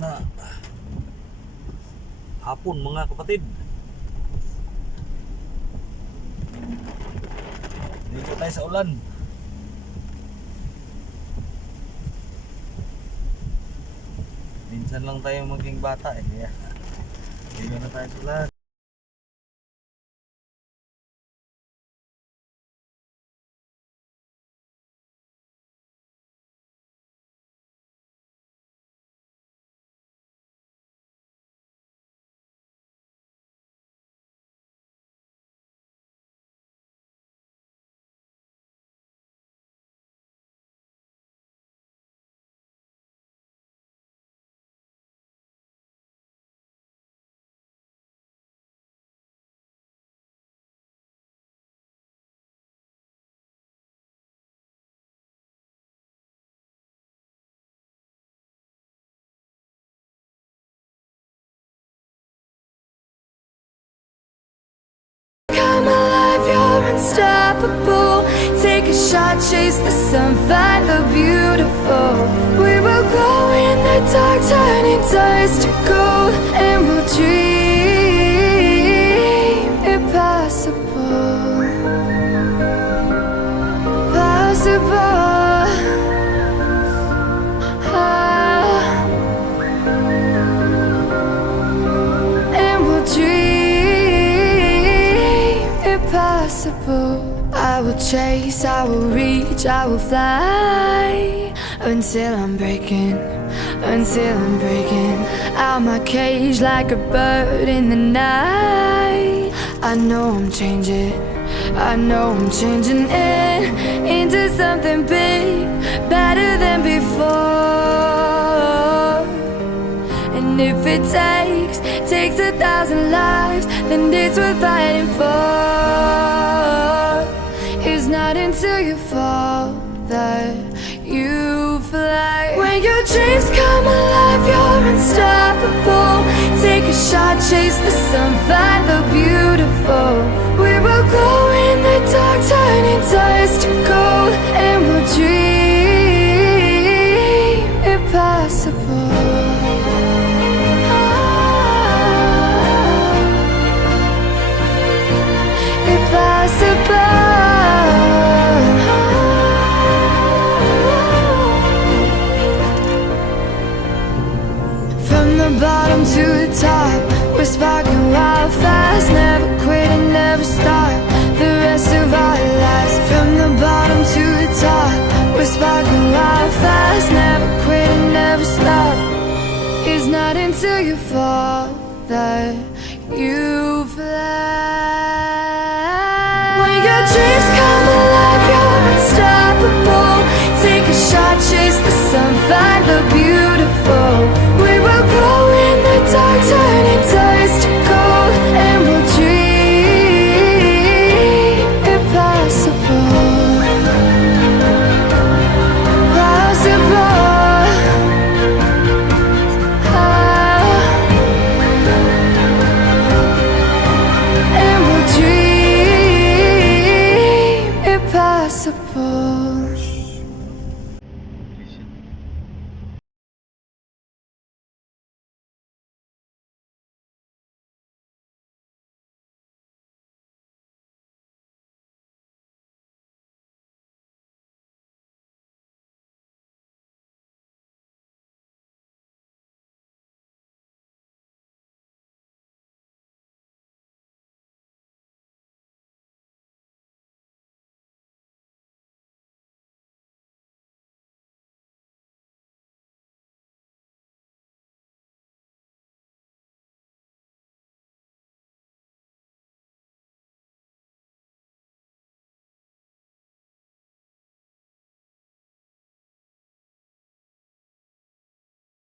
na hapon mga kapatid. Dito tayo sa ulan. Minsan lang tayo maging bata eh. Dito na tayo sa ulan. Come alive, you're unstoppable. Take a shot, chase the sun, find the beautiful. We will glow in the dark, turning dust to gold, and we'll dream impossible. Possible. And we'll dream impossible. I will chase, I will reach, I will fly until I'm breaking out my cage like a bird in the night. I know I'm changing it into something big, better than before. And if it takes 1,000 lives, then it's worth fighting for. It's not until you fall that you fly. When your dreams come alive, you're unstoppable. Take a shot, chase the sun, find the beautiful. We will go in the dark, turning dust to gold, and we'll dream impossible. From the bottom to the top, we're sparking wild fast. Never quit and never stop the rest of our lives. From the bottom to the top, we're sparking wild fast. Never quit and never stop. It's not until you fall that you fly. When your dreams come alive, you're unstoppable. Take a shot, chase the sun, find the beautiful. We will glow in the dark, turning dust to gold, and we'll dream impossible. Possible. And we'll dream impossible.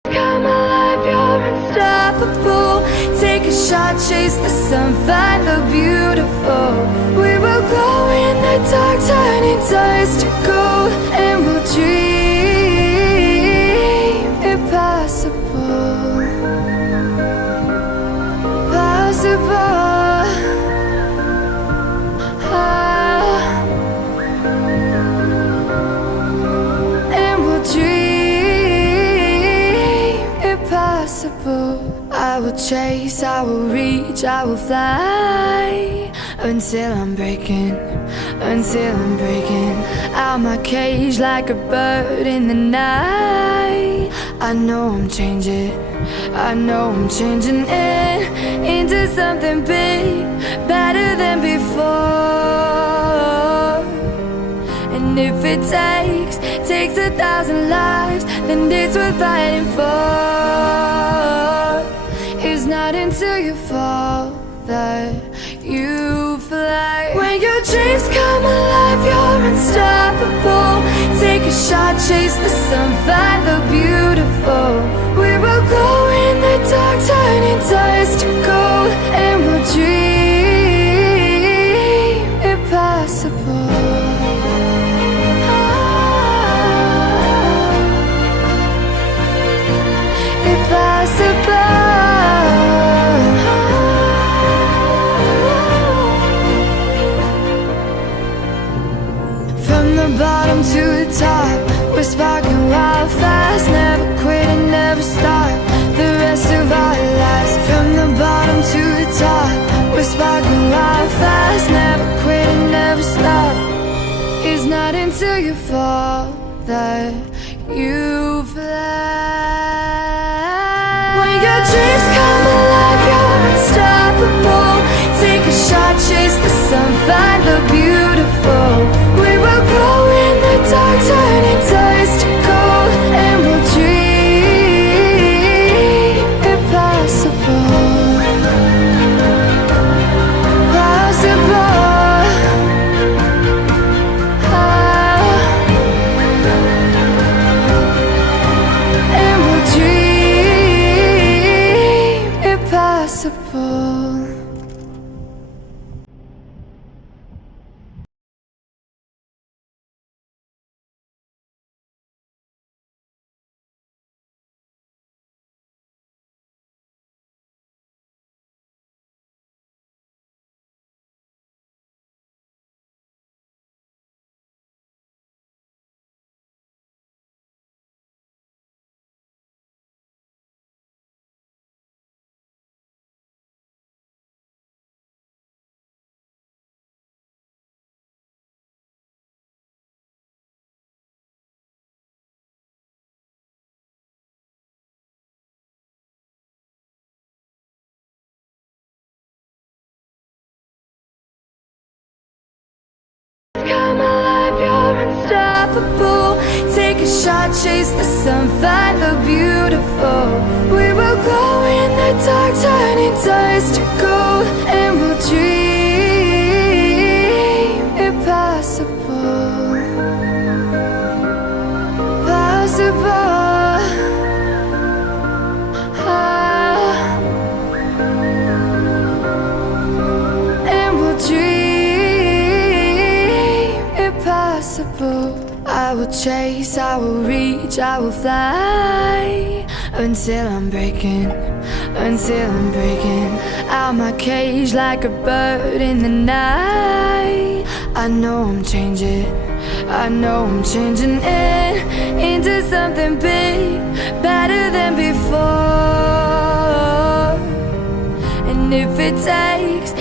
Come alive, you're unstoppable. Take a shot, chase the sun, find the beautiful. We will glow in the dark, turning dust to gold, and we'll dream impossible. Possible. And we'll dream impossible. impossible. I will chase, I will reach, I will fly until I'm breaking out my cage like a bird in the night. I know I'm changing into something big, better than before. And if it takes 1,000 lives, then it's worth fighting for. It's not until you fall that you fly. When your dreams come alive, you're unstoppable. Take a shot, chase the sun, find the beautiful. We will go in the dark, turning dust to gold, and we'll dream impossible. From the bottom to the top, we're sparking wild fast, never quit and never stop the rest of our lives. From the bottom to the top, we're sparking wild fast, never quit and never stop. It's not until you fall that you fly. When your dreams come alive, you're unstoppable. Take a shot, chase the sun, find the beautiful. We will go in the dark, turning dust to gold, and we'll dream impossible. And we'll dream impossible. Come alive, you're unstoppable. Take a shot, chase the sun, find the beautiful. We will go in the dark, turning dust to gold, and we'll dream impossible. Possible. And we'll dream impossible. I will chase, I will reach, I will fly until I'm breaking out my cage like a bird in the night. I know I'm changing into something big, better than before. And if it takes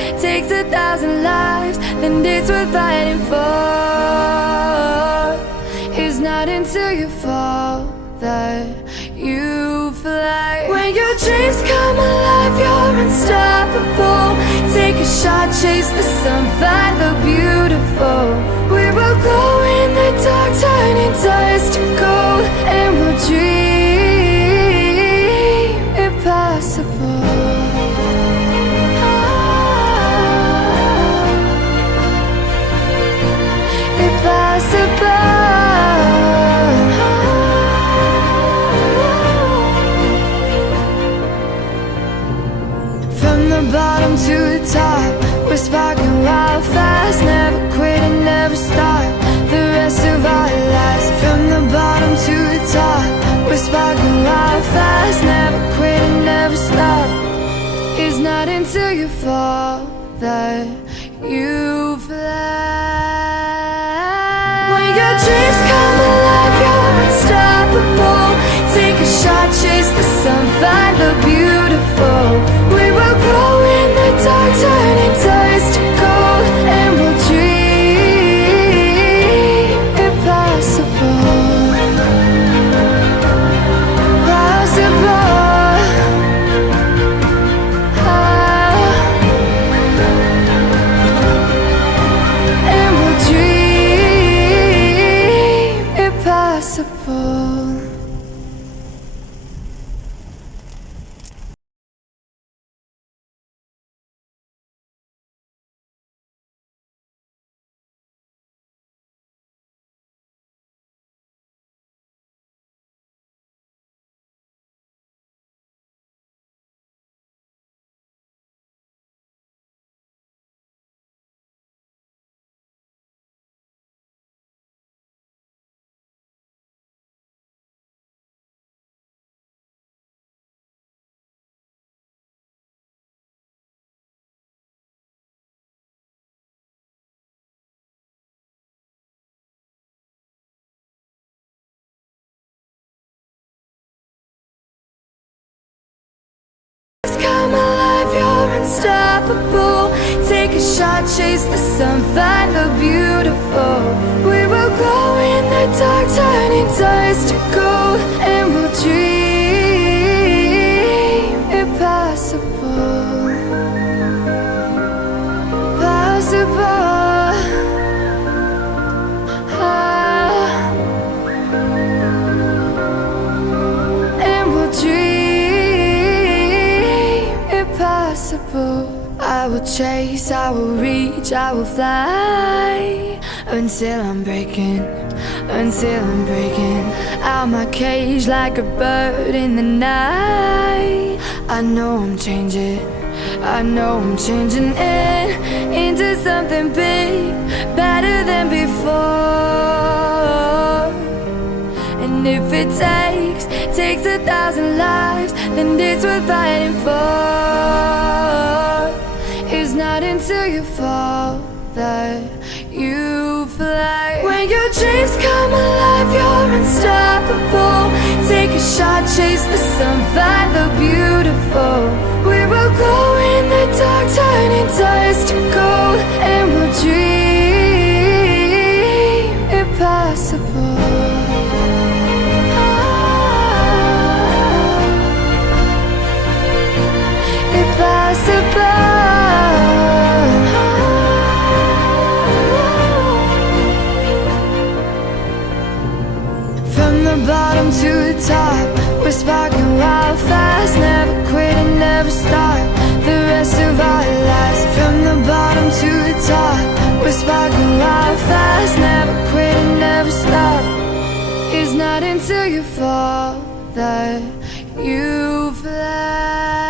1,000 lives, then it's worth fighting for. It's not until you fall that you fly. When your dreams come alive, you're unstoppable. Take a shot, chase the sun, find the beautiful. We will go in the dark, turning dust to gold, and we'll dream impossible. From the bottom to the top, we're sparking wild fast, never quit and never stop the rest of our lives. From the bottom to the top, we're sparking wild fast, never quit and never stop. It's not until you fall that you fly. When your dreams come alive, you're unstoppable. Take a shot, chase the sun, find the unstoppable. Take a shot, chase the sun, find the beautiful. We will glow in the dark, turning dust to gold, and we'll dream impossible. Possible. And we'll dream impossible. I will chase, I will reach, I will fly until I'm breaking out my cage like a bird in the night. I know I'm changing, I know I'm changing it into something big, better than before. And if it takes 1,000 lives, then it's worth fighting for. It's not until you fall that you fly. When your dreams come alive, you're unstoppable. Take a shot, chase the sun, find the beautiful. We will go in the dark, turning dust to gold, and we'll dream impossible. Impossible. From the bottom to the top, we're sparking wild fast. Never quit and never stop the rest of our lives. From the bottom to the top, we're sparking wild fast. Never quit and never stop. It's not until you fall that you fly.